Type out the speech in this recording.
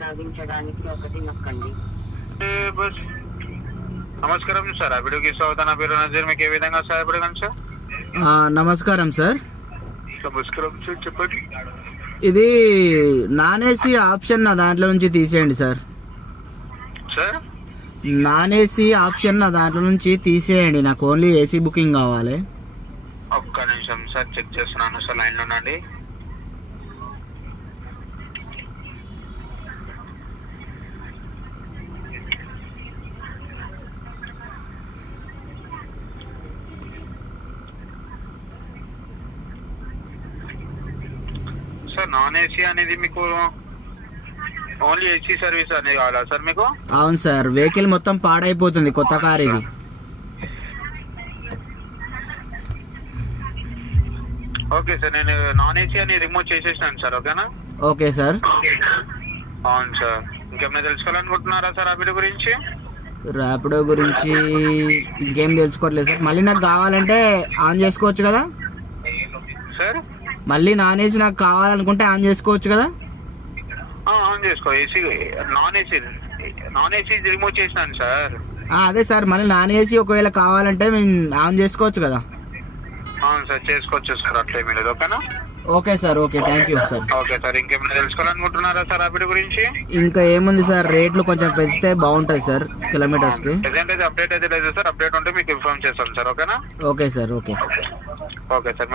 సాధించడానికి ఒకటి నొక్కండి. ఏ బస్. నమస్కారం సార్. అభిడుకి సౌదన పేరు నజీర్ మీకు ఏ విధంగా సహాయపడగలను సార్? నమస్కారం సార్. నమస్కారం సార్. చెప్పండి. ఇది నాన్ ఏసీ ఆప్షన్ నా దాంట్లో నుంచి తీసేయండి sir. Sir? Non AC option నా దాంట్లో నుంచి తీసేయండి. నాకు ఓన్లీ ఏసీ బుకింగ్ కావాలి. ఒక్క నిమిషం సార్. చెక్ చేస్తున్నాను సార్. లైన్లో ఉండండి. సార్ నాన్ ఏసీ అనేది మీకు ఓన్లీ ఏసీ సర్వీస్ అనేది కావాలా సార్ మీకు? అవును సార్ వెహికల్ మొత్తం పాడైపోతుంది కొత్త కార్ ఇది ఓకే సార్ నేను నాన్ ఏసీ అని రిమూవ్ చేసేసినాను సార్ ఓకేనా? Okay sir. అవును సార్. ఇంకేమైనా తెలుసుకోవాలనుకుంటున్నారా సార్ అభిడి గురించి? ర్యాపిడో గురించి ఇంకేం తెలుసుకోవట్లేదు సార్. మళ్ళీ నాకు కావాలంటే ఆన్ చేసుకోవచ్చు కదా? సార్? మళ్ళీ నాన్ ఏసీ నాకు కావాలనుకుంటే ఆన్ చేసుకోవచ్చు కదా? ఆన్ చేసుకో. AC non AC non AC remove చేసినాను సార్. అదే సార్. మళ్ళీ నాన్ ఏసీ ఒకవేళ కావాలంటే మేము ఆన్ చేసుకోవచ్చు కదా? అవును సార్. చేసుకోవచ్చు సార్. అట్లేమీ లేదు. ఓకేనా? Okay sir. Okay. Thank you sir. Okay sir. ఇంకేమైనా తెలుసుకోవాలనుకుంటున్నారా సార్ అభిడి గురించి? ఇంకా ఏముంది సార్? రేట్లు కొంచెం పెంచితే బాగుంటుంది సార్ కిలోమీటర్స్కి. ప్రజెంట్ అయితే అప్డేట్ అయితే లేదు సార్. అప్డేట్ ఉంటే మీకు ఇన్ఫార్మ్ చేస్తాం సార్. ఓకేనా? Okay sir. Okay. Okay sir.